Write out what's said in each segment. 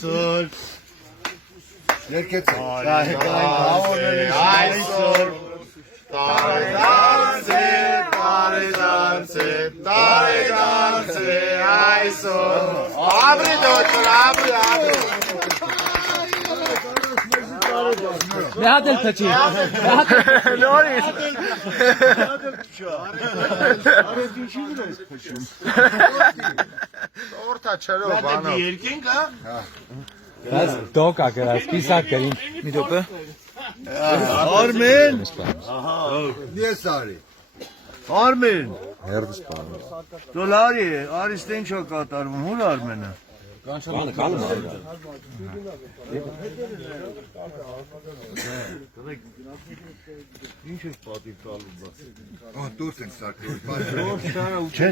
այսօր Երկեցեք։ Այսօր տարեդարձ է այսօր Ապրի դոկտոր, ապրի Մի հատ էլ փչի։ Նորից Տորտա չրով բանով Երկինք, հա? Բայց դոկա գրած, կիսակ գրին։ Մի դոպը։ Արմեն Ես արի։ Արմեն Հերդս բանը։ Դոլարի է, արիստը ինչ է կատարվում, հուր Արմենը Կանը կալում է։ Ինչ է պատիվ տալու բաց Դուրս ենք սարկել։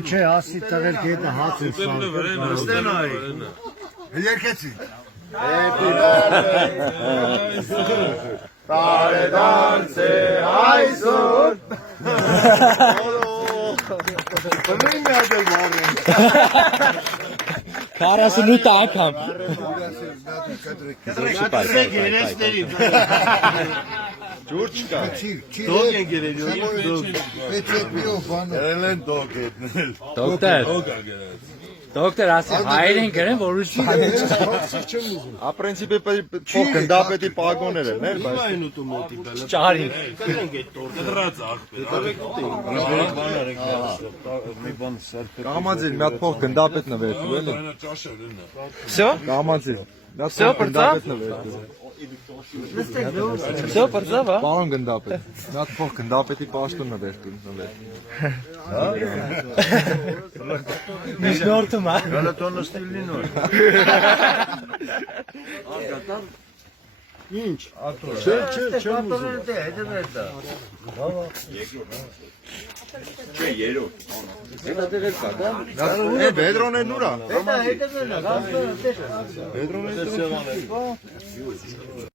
Չէ, ասի տղեր կետը հաց է սան Ստենայի Երկեցի։ Տարեդարձ է այսօր Բնույն մի հատ էլ բարին 48 անգամ։ Կտրեք երեսների Ջուրջ չկա Դոգ են գերել Պետք միով բանը։ Երել են դոգ ետնել Դոկտոր ասի հայեր են գրեն, որ ուշ A principiu pe gândea pe tip agonele, ne? Այն ուտու մոտիկալը ճարի։ Կտրենք այդ տորտը Դրած աղբեր Մի բան սարքել Կամաձին, մի հատ փող գնդա պետ նվերդու, էլի։ Всё? Կամաձին։ Всё, պրծավ։ Всё, պրծավ, հա։ Պարոն գնդա պետ։ Մի հատ փող գնդա պետի պաշտոն նվերդու։ Միջնորդում է։ Գալատոնը ստիլի նոր Ինչ Չէ Բեդրոն է նուրա։ Հետը